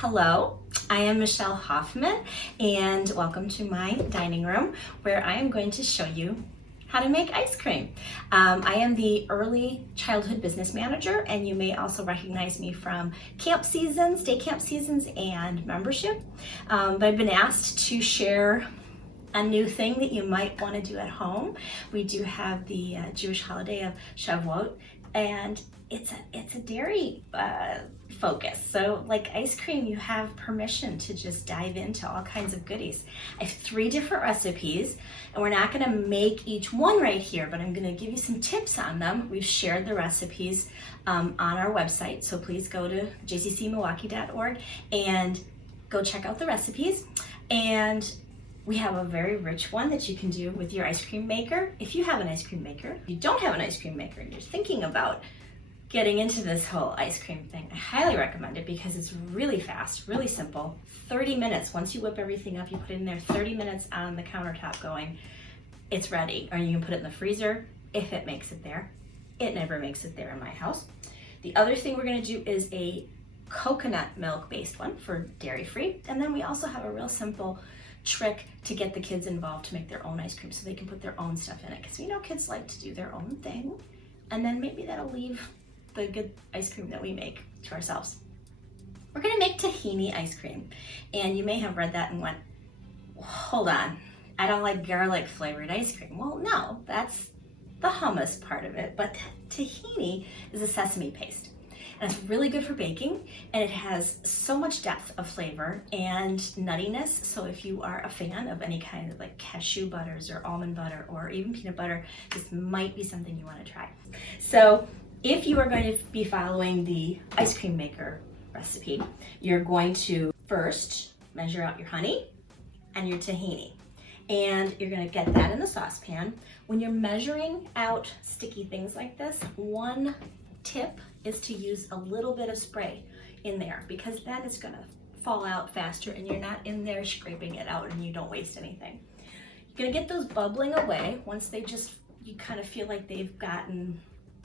Hello, I am Michelle Hoffman and welcome to my dining room where I am going to show you how to make ice cream. I am the early childhood business manager, and you may also recognize me from camp seasons, day camp seasons, and membership. But I've been asked to share a new thing that you might want to do at home. We do have the Jewish holiday of Shavout, and it's a dairy focus. So like ice cream, you have permission to just dive into all kinds of goodies. I have 3 different recipes, and we're not gonna make each one right here, but I'm gonna give you some tips on them. We've shared the recipes on our website, so please go to jccmilwaukee.org and go check out the recipes. And we have a very rich one that you can do with your ice cream maker. If you have an ice cream maker, if you don't have an ice cream maker and you're thinking about getting into this whole ice cream thing, I highly recommend it because it's really fast, really simple. 30 minutes, once you whip everything up, you put it in there, 30 minutes on the countertop going, it's ready. Or you can put it in the freezer if it makes it there. It never makes it there in my house. The other thing we're gonna do is a coconut milk based one for dairy free. And then we also have a real simple trick to get the kids involved to make their own ice cream so they can put their own stuff in it. Because we know kids like to do their own thing, and then maybe that'll leave the good ice cream that we make to ourselves. We're gonna make tahini ice cream. And you may have read that and went, hold on, I don't like garlic flavored ice cream. Well, no, that's the hummus part of it, but tahini is a sesame paste. And it's really good for baking, and it has so much depth of flavor and nuttiness. So if you are a fan of any kind of like cashew butters or almond butter or even peanut butter, this might be something you want to try. So if you are going to be following the ice cream maker recipe, you're going to first measure out your honey and your tahini. And you're gonna get that in the saucepan. When you're measuring out sticky things like this, one tip is to use a little bit of spray in there, because then it's gonna fall out faster and you're not in there scraping it out and you don't waste anything. You're gonna get those bubbling away once you kind of feel like they've gotten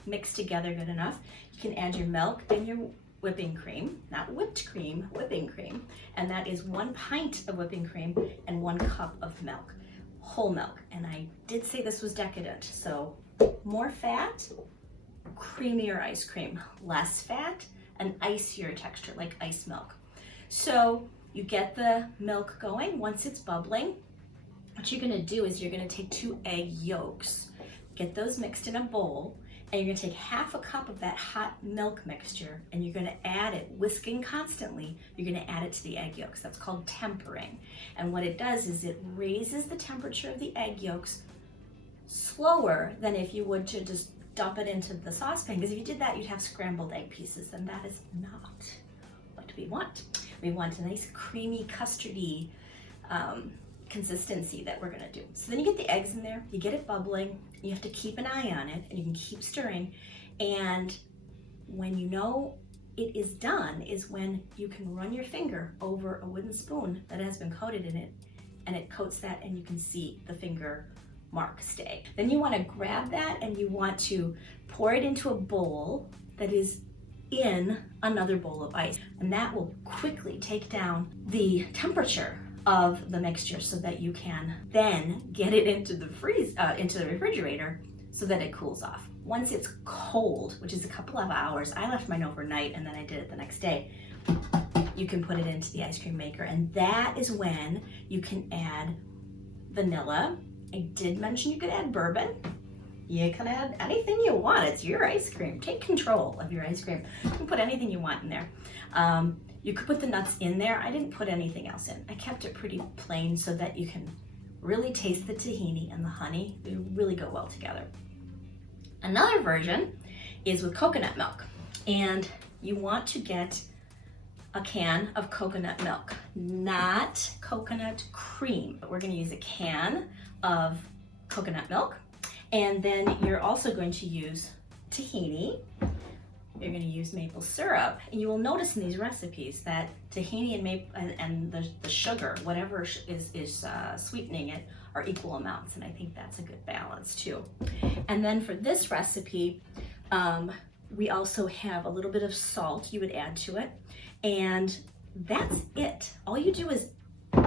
mixed together good enough. You can add your milk and your whipping cream, not whipped cream, whipping cream. And that is 1 pint of whipping cream and 1 cup of milk, whole milk. And I did say this was decadent, so more fat, creamier ice cream, less fat, an icier texture like ice milk. So you get the milk going. Once it's bubbling, what you're gonna do is you're gonna take 2 egg yolks, get those mixed in a bowl, and you're gonna take half a cup of that hot milk mixture and you're gonna add it, whisking constantly, you're gonna add it to the egg yolks. That's called tempering. And what it does is it raises the temperature of the egg yolks slower than if you would to just dump it into the saucepan, because if you did that, you'd have scrambled egg pieces, and that is not what we want. We want a nice creamy, custardy consistency that we're gonna do. So then you get the eggs in there, you get it bubbling, you have to keep an eye on it, and you can keep stirring. And when you know it is done is when you can run your finger over a wooden spoon that has been coated in it, and it coats that, and you can see the finger mark stay. Then you want to grab that and you want to pour it into a bowl that is in another bowl of ice, and that will quickly take down the temperature of the mixture so that you can then get it into the refrigerator so that it cools off. Once it's cold, which is a couple of hours, I left mine overnight and then I did it the next day, you can put it into the ice cream maker, and that is when you can add vanilla. I did mention you could add bourbon. You can add anything you want. It's your ice cream. Take control of your ice cream. You can put anything you want in there. You could put the nuts in there. I didn't put anything else in. I kept it pretty plain so that you can really taste the tahini and the honey. They really go well together. Another version is with coconut milk. And you want to get a can of coconut milk, not coconut cream, but we're gonna use a can of coconut milk. And then you're also going to use tahini. You're going to use maple syrup. And you will notice in these recipes that tahini and the sugar, whatever is sweetening it, are equal amounts. And I think that's a good balance too. And then for this recipe, we also have a little bit of salt you would add to it. And that's it. All you do is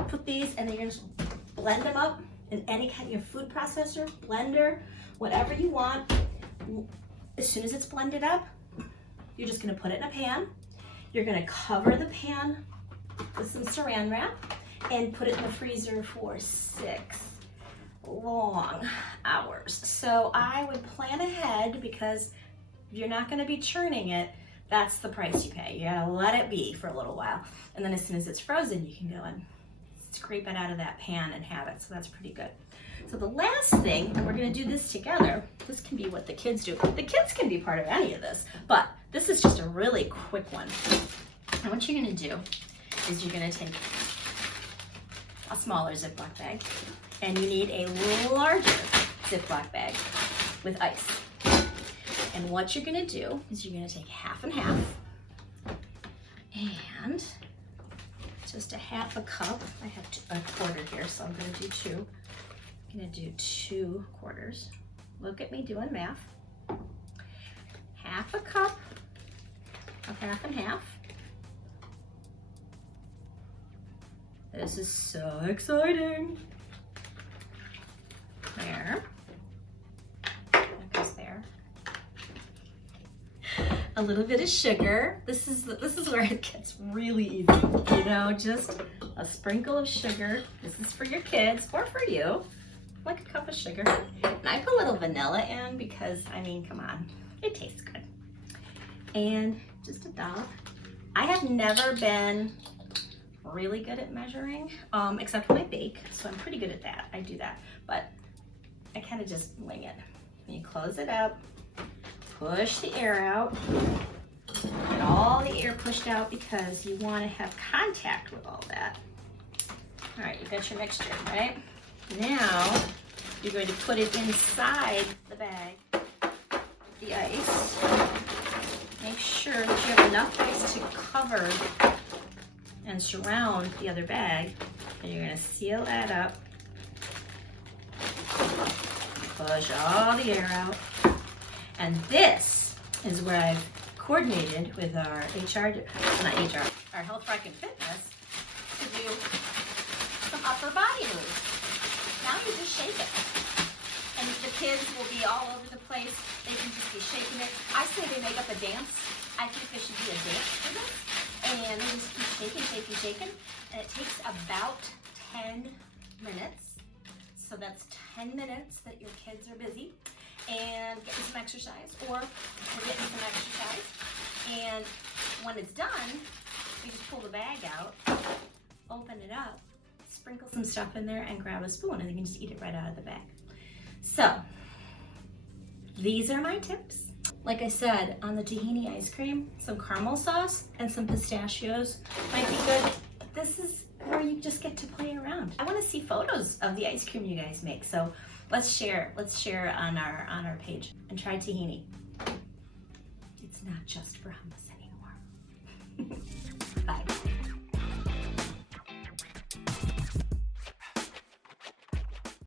put these and then you're just blend them up in any kind of your food processor, blender, whatever you want. As soon as it's blended up, you're just gonna put it in a pan. You're gonna cover the pan with some saran wrap and put it in the freezer for 6 long hours. So I would plan ahead, because if you're not gonna be churning it, that's the price you pay. You gotta let it be for a little while. And then as soon as it's frozen, you can go and scrape it out of that pan and have it. So that's pretty good. So the last thing, and we're gonna do this together, this can be what the kids do. The kids can be part of any of this, but this is just a really quick one. And what you're gonna do is you're gonna take a smaller Ziploc bag, and you need a larger Ziploc bag with ice. And what you're gonna do is you're gonna take half and half, and just a half a cup. I have a quarter here, so I'm gonna do 2. I'm gonna do 2 quarters. Look at me doing math. Half a cup of half and half. This is so exciting. There. That goes there. A little bit of sugar. This is where it gets really easy. You know, just a sprinkle of sugar. This is for your kids or for you. Like a cup of sugar. And I put a little vanilla in because, I mean, come on, it tastes good. And just a dollop. I have never been really good at measuring, except when I bake, so I'm pretty good at that. I do that, but I kind of just wing it. And you close it up, push the air out, get all the air pushed out because you want to have contact with all that. All right, you got your mixture, right? Now, you're going to put it inside the bag, the ice. Make sure that you have enough ice to cover and surround the other bag. And you're gonna seal that up. Push all the air out. And this is where I've coordinated with our our Health Rock and Fitness to do some upper body moves. Now you just shake it. And the kids will be all over the place. They can just be shaking it. I say they make up a dance. I think there should be a dance for this. And they just keep shaking, shaking, shaking. And it takes about 10 minutes. So that's 10 minutes that your kids are busy and getting some exercise, or we're getting some exercise. And when it's done, you just pull the bag out, open it up, sprinkle some stuff in there, and grab a spoon, and you can just eat it right out of the bag. So, these are my tips. Like I said, on the tahini ice cream, some caramel sauce and some pistachios might be good. This is where you just get to play around. I want to see photos of the ice cream you guys make, so let's share on our page and try tahini. It's not just for hummus anymore. Bye.